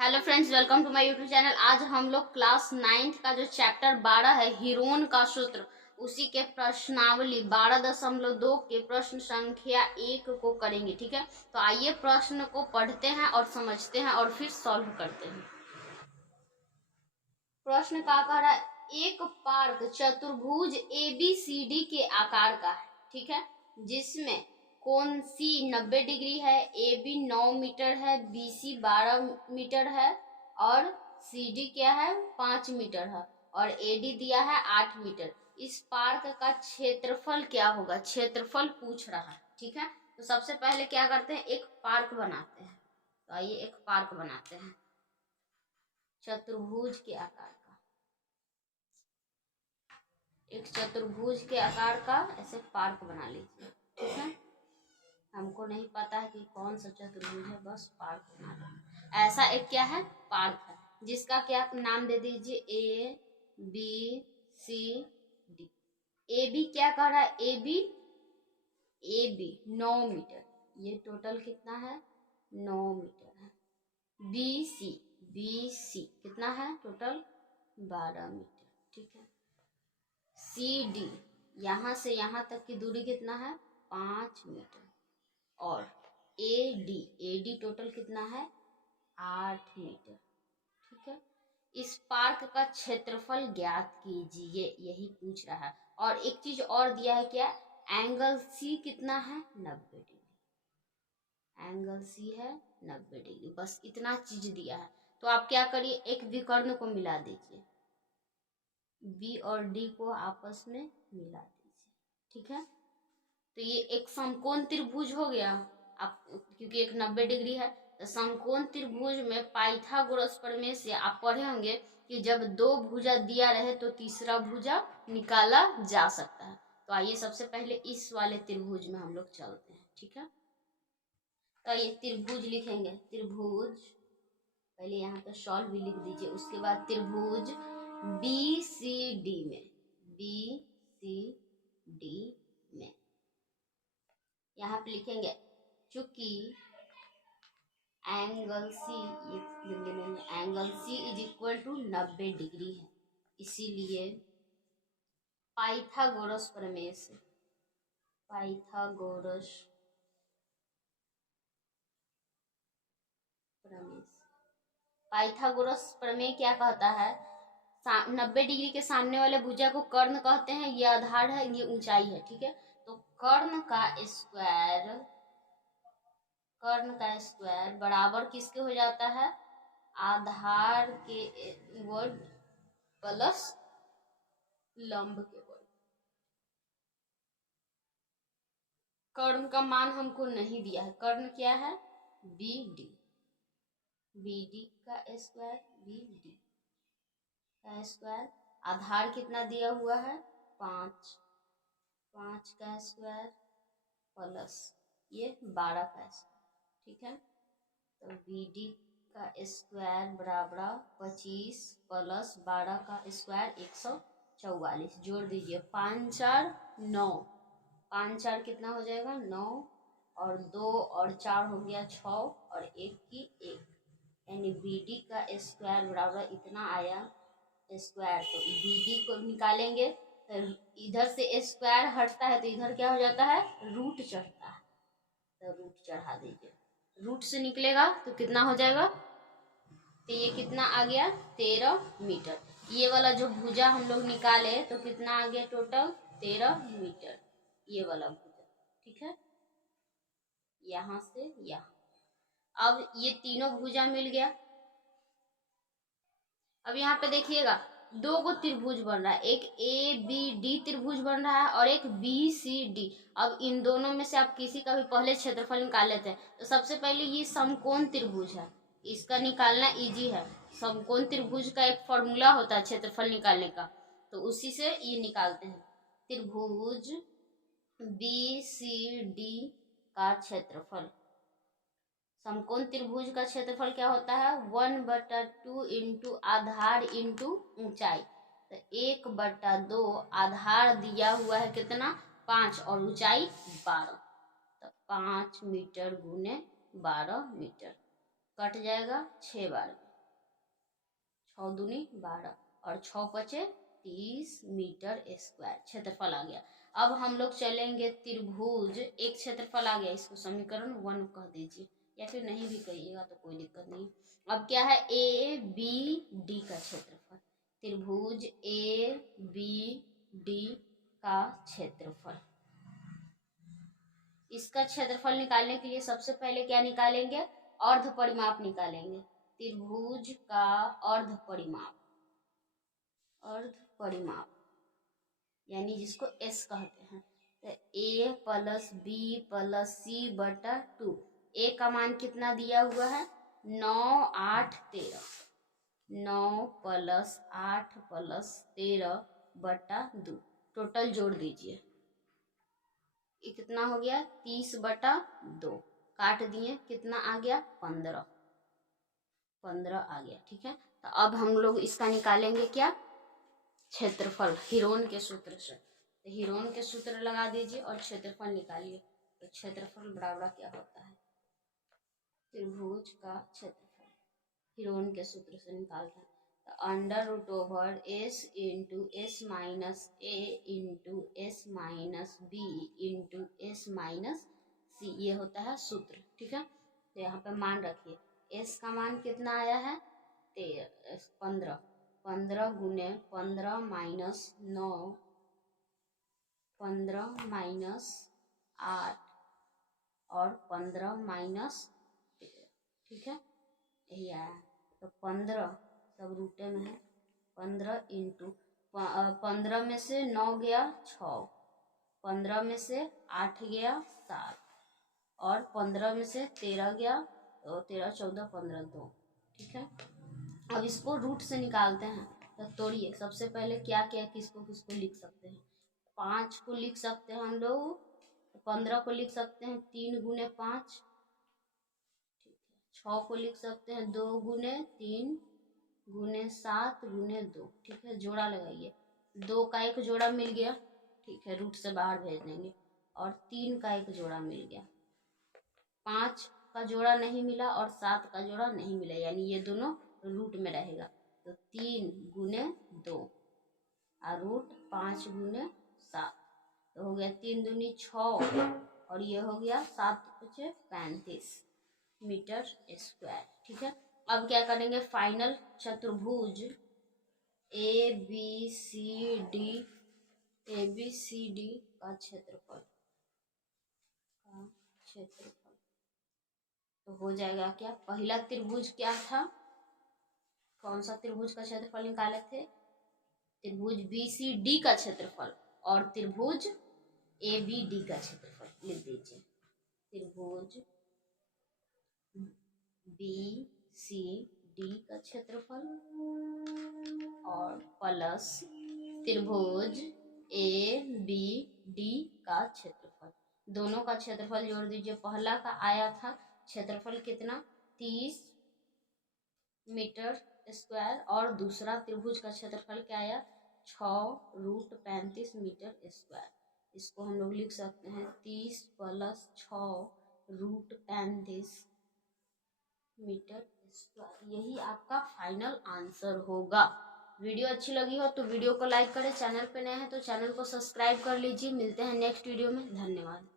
Hello friends, welcome to my YouTube channel. आज हम लोग क्लास 9th का जो चैप्टर 12 है हीरोन का सूत्र, उसी के प्रश्नावली 12.2 के प्रश्न संख्या 1 को करेंगे। ठीक है, तो आइए प्रश्न को पढ़ते हैं और समझते हैं और फिर सॉल्व करते हैं। प्रश्न का आकार है, एक पार्क चतुर्भुज ABCD के आकार का है। ठीक है, जिसमें कोण C 90 डिग्री है, AB 9 मीटर है, BC 12 मीटर है और CD क्या है 5 मीटर है और AD दिया है 8 मीटर। इस पार्क का क्षेत्रफल क्या होगा? क्षेत्रफल पूछ रहा है। ठीक है, तो सबसे पहले क्या करते हैं, एक पार्क बनाते हैं। तो आइए एक पार्क बनाते हैं चतुर्भुज के आकार का। एक चतुर्भुज के आकार का ऐसे पार्क बना लीजिए। ठीक है, हमको नहीं पता है कि कौन सा चतुर्भुज है, बस पार्क बना लो। ऐसा एक क्या है, पार्क है, जिसका क्या नाम दे दीजिए, ABCD। AB क्या कर रहा है, AB 9 मीटर, ये टोटल कितना है 9 मीटर है। BC कितना है टोटल 12 मीटर। ठीक है, CD यहाँ से यहाँ तक की दूरी कितना है 5 मीटर और AD टोटल कितना है 8 मीटर। ठीक है, इस पार्क का क्षेत्रफल ज्ञात कीजिए, यही पूछ रहा है। और एक चीज और दिया है, क्या, एंगल C कितना है 90 डिग्री। एंगल C है 90 डिग्री, बस इतना चीज दिया है। तो आप क्या करिए, एक विकर्ण को मिला दीजिए, B और D को आपस में मिला दीजिए। ठीक है, तो ये एक समकोण त्रिभुज हो गया। आप क्योंकि एक 90 डिग्री है, तो समकोण त्रिभुज में पाइथागोरस प्रमेय से आप पढ़े होंगे कि जब दो भुजा दिया रहे तो तीसरा भुजा निकाला जा सकता है। तो आइए सबसे पहले इस वाले त्रिभुज में हम लोग चलते हैं। ठीक है, तो ये त्रिभुज लिखेंगे, त्रिभुज पहले यहाँ पे सॉल्व भी लिख दीजिए। उसके बाद त्रिभुज BCD में यहाँ पे लिखेंगे, चूंकि angle C, angle C is equal to 90 degree है, इसीलिए पाइथागोरस प्रमेय से, पाइथागोरस प्रमेय क्या कहता है, 90 डिग्री के सामने वाले भुजा को कर्ण कहते हैं, ये आधार है, ये ऊंचाई है। ठीक है, तो कर्ण का स्क्वायर बराबर किसके हो जाता है, आधार के वर्ग प्लस लंब के वर्ग। कर्ण का मान हमको नहीं दिया है, कर्ण क्या है BD का स्क्वायर, BD का स्क्वायर, आधार कितना दिया हुआ है 5 का स्क्वायर प्लस ये 12 का स्क्वायर। ठीक है, तो BD का स्क्वायर बराबर 25 प्लस 12 का स्क्वायर 144। जोड़ दीजिए, 5 4 9, 5 4 कितना हो जाएगा 9 और 2 और 4 हो गया 6 और 1 की 1, यानी BD का स्क्वायर बराबर इतना आया स्क्वायर। तो BD को निकालेंगे तो इधर से स्क्वायर हटता है तो इधर क्या हो जाता है रूट चढ़ता है, तो रूट चढ़ा दीजिए। रूट से निकलेगा तो कितना हो जाएगा, तो ये कितना आ गया 13 मीटर। ये वाला जो भुजा हम लोग निकाले तो कितना आ गया टोटल 13 मीटर, ये वाला भुजा। ठीक है, यहाँ से यहाँ, अब ये तीनों भुजा मिल गया। अब यहाँ पे देखिएगा, दो गो त्रिभुज बन रहा है, एक ABD त्रिभुज बन रहा है और एक BCD। अब इन दोनों में से आप किसी का भी पहले क्षेत्रफल निकाल लेते हैं। तो सबसे पहले ये समकोण त्रिभुज है, इसका निकालना इजी है। समकोण त्रिभुज का एक फॉर्मूला होता है क्षेत्रफल निकालने का, तो उसी से ये निकालते हैं। त्रिभुज BCD का क्षेत्रफल, समकोण त्रिभुज का क्षेत्रफल क्या होता है 1/2 इंटू आधार इंटू ऊंचाई। तो 1/2 आधार दिया हुआ है कितना 5 और ऊंचाई 12, तो 5 मीटर गुने 12 मीटर, कट जाएगा 6 बार में। 6 दूनी 12 और 6 पचे 30 मीटर स्क्वायर क्षेत्रफल आ गया। अब हम लोग चलेंगे त्रिभुज, एक क्षेत्रफल आ गया, इसको समीकरण 1 कह दीजिए या फिर नहीं भी कहिएगा तो कोई दिक्कत नहीं। अब क्या है, ए बी डी का क्षेत्रफल, त्रिभुज ए बी डी का क्षेत्रफल। इसका क्षेत्रफल निकालने के लिए सबसे पहले क्या निकालेंगे, अर्ध परिमाप निकालेंगे। त्रिभुज का अर्ध परिमाप, अर्ध परिमाप यानी जिसको एस कहते हैं, तो ए प्लस बी प्लस सी बटा 2। ए का मान कितना दिया हुआ है, 9 8 13, 9 प्लस 8 प्लस 13 बटा 2। टोटल जोड़ दीजिए, ये कितना हो गया, 30 बटा 2। काट दिए, कितना आ गया, 15 आ गया। ठीक है, तो अब हम लोग इसका निकालेंगे क्या, क्षेत्रफल, हीरोन के सूत्र से। तो हीरोन के सूत्र लगा दीजिए और क्षेत्रफल निकालिए। तो क्षेत्रफल बराबर क्या होता है, त्रिभुज का क्षेत्रफल हीरोन के सूत्र से निकालते हैं, तो under root over S into S minus A into S minus B into S minus C, ये होता है सूत्र। ठीक है, तो यहाँ पे मान रखिए, एस का मान कितना आया है, 15, 15 गुने 15 माइनस 9, 15 माइनस 8 और 15 माइनस 13। ठीक है, यही आया। तो 15 सब रूटे में है, 15 इंटू 15 में से 9 गया 6, 15 में से 8 गया 7 और 15 में से 13 गया, तो 13 14 15 2। ठीक है, अब इसको रूट से निकालते हैं। तो तोड़िए, सबसे पहले क्या क्या किसको किसको लिख सकते हैं, 5 को लिख सकते हैं हम लोग, 15 को लिख सकते हैं 3 गुने 5, 6 को लिख सकते हैं 2 गुने 3 गुने 7 गुने 2। ठीक है, जोड़ा लगाइए, 2 का एक जोड़ा मिल गया, ठीक है, रूट से बाहर भेज देंगे, और 3 का एक जोड़ा मिल गया, 5 का जोड़ा नहीं मिला और 7 का जोड़ा नहीं मिला, यानी ये दोनों रूट में रहेगा। तो 3 गुने 2 और रूट 5 गुने 7, तो हो गया 3 दूनी 6 और ये हो गया 7 पचे 35 मीटर स्क्वायर। ठीक है, अब क्या करेंगे, फाइनल चतुर्भुज ए बी सी डी का क्षेत्रफल, तो हो जाएगा क्या, पहला त्रिभुज क्या था, कौन सा त्रिभुज का क्षेत्रफल निकाले थे, त्रिभुज बी सी डी का क्षेत्रफल, और त्रिभुज ए बी डी का क्षेत्रफल लिख दीजिए, त्रिभुज बी सी डी का क्षेत्रफल और प्लस त्रिभुज ए बी डी का क्षेत्रफल, दोनों का क्षेत्रफल जोड़ दीजिए। पहला का आया था क्षेत्रफल कितना, 30 मीटर स्क्वायर, और दूसरा त्रिभुज का क्षेत्रफल क्या आया, 6 रूट 35 मीटर स्क्वायर। इसको हम लोग लिख सकते हैं 30 प्लस 6 रूट 35 मीटर स्क्वायर। यही आपका फाइनल आंसर होगा। वीडियो अच्छी लगी हो तो वीडियो को लाइक करें, चैनल पे नए हैं तो चैनल को सब्सक्राइब कर लीजिए। मिलते हैं नेक्स्ट वीडियो में, धन्यवाद।